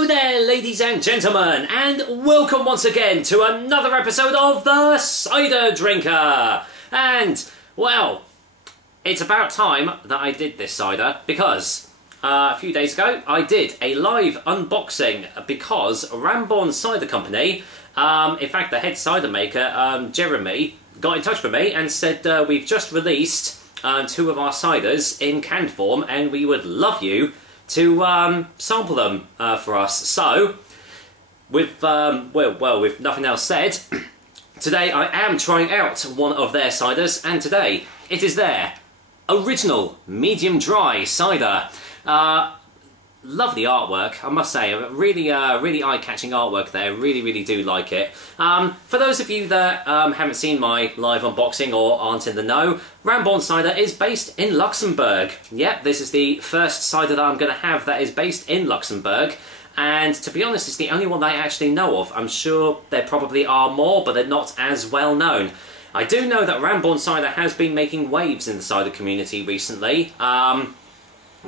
Hello there, ladies and gentlemen, and welcome once again to another episode of the Cider Drinker. And, well, it's about time that I did this cider because a few days ago I did a live unboxing because Ramborn Cider Company, in fact the head cider maker, Jeremy, got in touch with me and said we've just released two of our ciders in canned form and we would love you to sample them for us. So, with with nothing else said, today I am trying out one of their ciders, and today it is their original medium dry cider. Lovely artwork, I must say. Really, really eye-catching artwork there. Really do like it. For those of you that haven't seen my live unboxing or aren't in the know, Ramborn Cider is based in Luxembourg. Yep, this is the first cider that I'm going to have that is based in Luxembourg. And to be honest, it's the only one that I actually know of. I'm sure there probably are more, but they're not as well known. I do know that Ramborn Cider has been making waves in the cider community recently.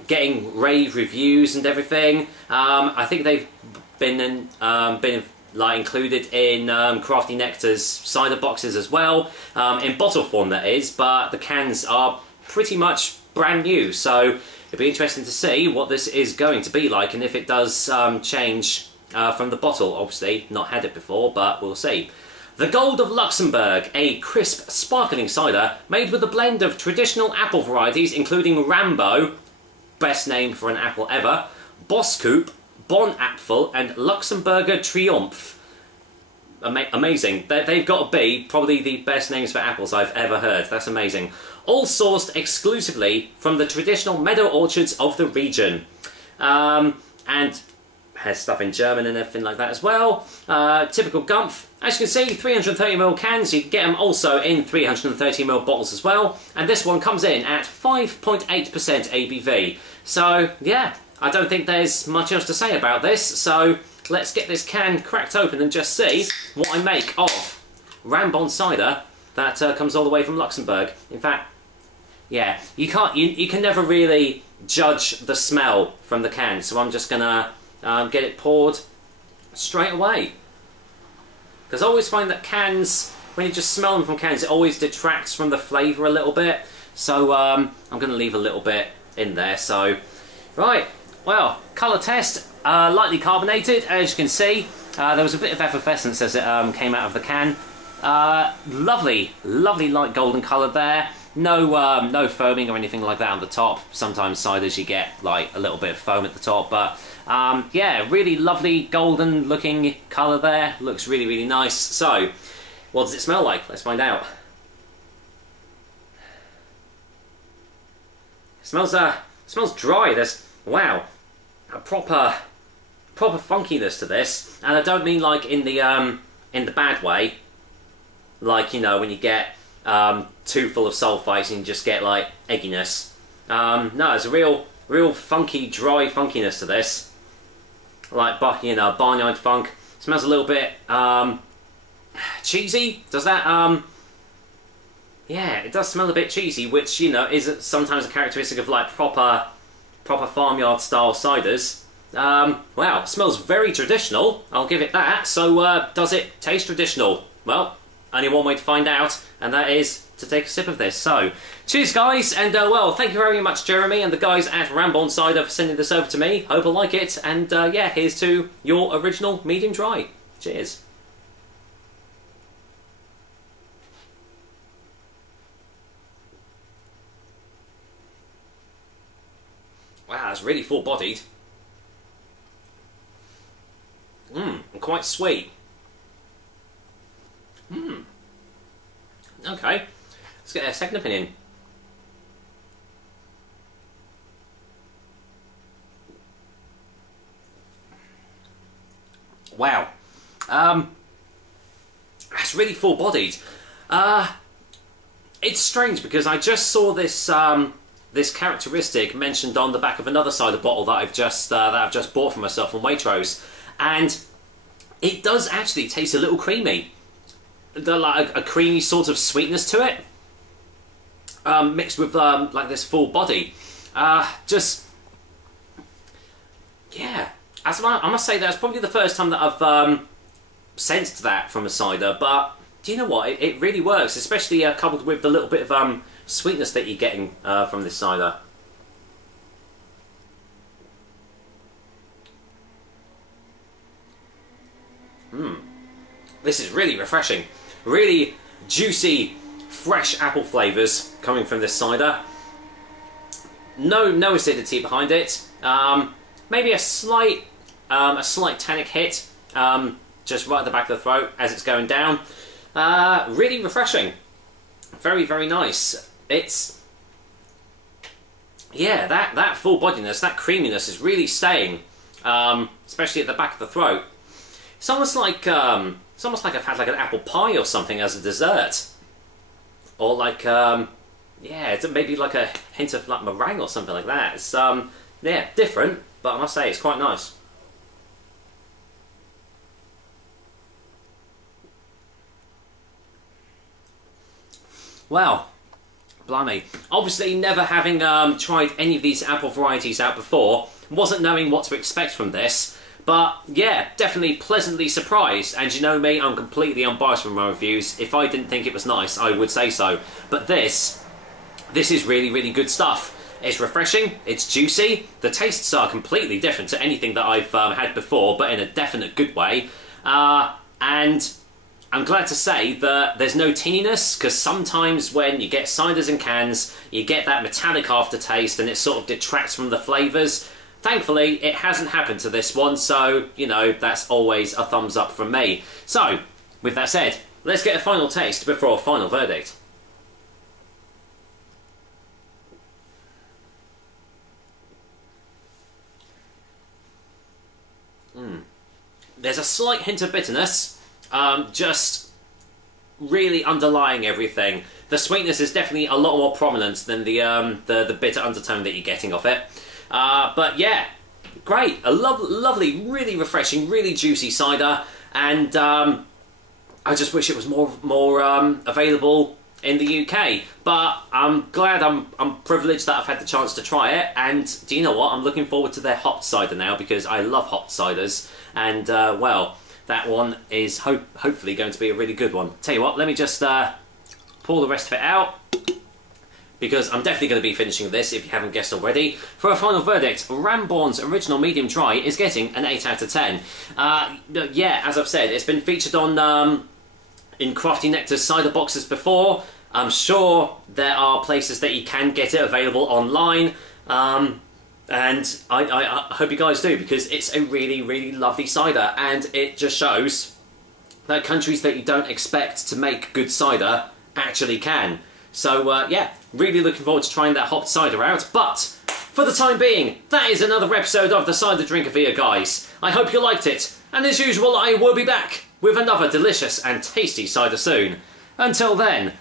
Getting rave reviews and everything. I think they've been included in Crafty Nectar's cider boxes as well, in bottle form that is, but the cans are pretty much brand new, so it'll be interesting to see what this is going to be like and if it does change from the bottle. Obviously, not had it before, but we'll see. The Gold of Luxembourg, a crisp, sparkling cider made with a blend of traditional apple varieties including Rambo, best name for an apple ever, Boskoop, Bon Apfel, and Luxemburger Triumph. Amazing. They've got to be probably the best names for apples I've ever heard. That's amazing. All sourced exclusively from the traditional meadow orchards of the region. And has stuff in German and everything like that as well. Typical Gumpf. As you can see, 330ml cans. You can get them also in 330ml bottles as well. And this one comes in at 5.8% ABV. So, yeah, I don't think there's much else to say about this. So, let's get this can cracked open and just see what I make of Ramborn cider that comes all the way from Luxembourg. In fact, yeah, you can never really judge the smell from the can. So I'm just gonna get it poured straight away. Because I always find that cans, when you just smell them from cans, it always detracts from the flavour a little bit. So I'm going to leave a little bit in there. So, right, well, colour test, lightly carbonated, as you can see. There was a bit of effervescence as it came out of the can. Lovely light golden colour there. No foaming or anything like that on the top. Sometimes ciders you get like a little bit of foam at the top, but yeah, really lovely golden looking colour there. Looks really nice. So, what does it smell like? Let's find out. It smells dry. There's, wow, a proper funkiness to this, and I don't mean like in the bad way. Like, you know, when you get too full of sulfites and you just get like egginess. No, there's a real funky, dry funkiness to this. Like, you know, barnyard funk. Smells a little bit cheesy. Does that? Yeah, it does smell a bit cheesy, which, you know, is sometimes a characteristic of like proper farmyard style ciders. Wow, it smells very traditional. I'll give it that. So, does it taste traditional? Well, only one way to find out, and that is to take a sip of this. So, cheers guys, and well, thank you very much Jeremy and the guys at Ramborn Cider for sending this over to me. Hope I like it, and yeah, here's to your original medium dry. Cheers. Wow, that's really full-bodied. And quite sweet. Okay, let's get a second opinion. Wow, that's really full-bodied. It's strange because I just saw this this characteristic mentioned on the back of another cider bottle that I've just bought for myself from Waitrose, and it does actually taste a little creamy. Like a creamy sort of sweetness to it, mixed with like this full body. Just, yeah, I must say that's probably the first time that I've sensed that from a cider, but do you know what? It really works, especially coupled with the little bit of sweetness that you're getting from this cider. This is really refreshing. Really juicy, fresh apple flavours coming from this cider. No acidity behind it. Maybe a slight tannic hit, just right at the back of the throat as it's going down. Really refreshing. Very, very nice. It's, yeah, that full bodiness, that creaminess is really staying, especially at the back of the throat. It's almost like I've had like an apple pie or something as a dessert, or like yeah, it's maybe like a hint of like meringue or something like that. It's yeah, different, but I must say it's quite nice. Well, blimey. Obviously, never having tried any of these apple varieties out before, wasn't knowing what to expect from this. But yeah, definitely pleasantly surprised. And you know me, I'm completely unbiased from my reviews. If I didn't think it was nice, I would say so. But this is really, really good stuff. It's refreshing, it's juicy, the tastes are completely different to anything that I've had before, but in a definite good way. And I'm glad to say that there's no tinniness, because sometimes when you get ciders in cans, you get that metallic aftertaste and it sort of detracts from the flavours. Thankfully, it hasn't happened to this one, so, you know, that's always a thumbs up from me. So, with that said, let's get a final taste before a final verdict. There's a slight hint of bitterness, just really underlying everything. The sweetness is definitely a lot more prominent than the bitter undertone that you're getting off it. But yeah, great. A lovely, really refreshing, really juicy cider, and I just wish it was more available in the UK. But I'm glad, I'm privileged that I've had the chance to try it. And do you know what? I'm looking forward to their hopped cider now, because I love hopped ciders. And well, that one is hopefully going to be a really good one. Tell you what, let me just pour the rest of it out, because I'm definitely going to be finishing this, if you haven't guessed already. For a final verdict, Ramborn's Original Medium Dry is getting an 8 out of 10. Yeah, as I've said, it's been featured on in Crafty Nectar's cider boxes before. I'm sure there are places that you can get it available online, and I hope you guys do, because it's a really, really lovely cider, and it just shows that countries that you don't expect to make good cider actually can. So yeah, really looking forward to trying that hopped cider out. But for the time being, that is another episode of the Cider Drinker for you guys. I hope you liked it, and as usual, I will be back with another delicious and tasty cider soon. Until then,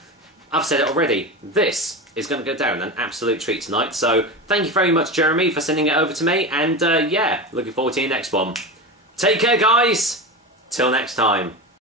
I've said it already, this is going to go down an absolute treat tonight. So thank you very much, Jeremy, for sending it over to me, and yeah, looking forward to your next one. Take care, guys. Till next time.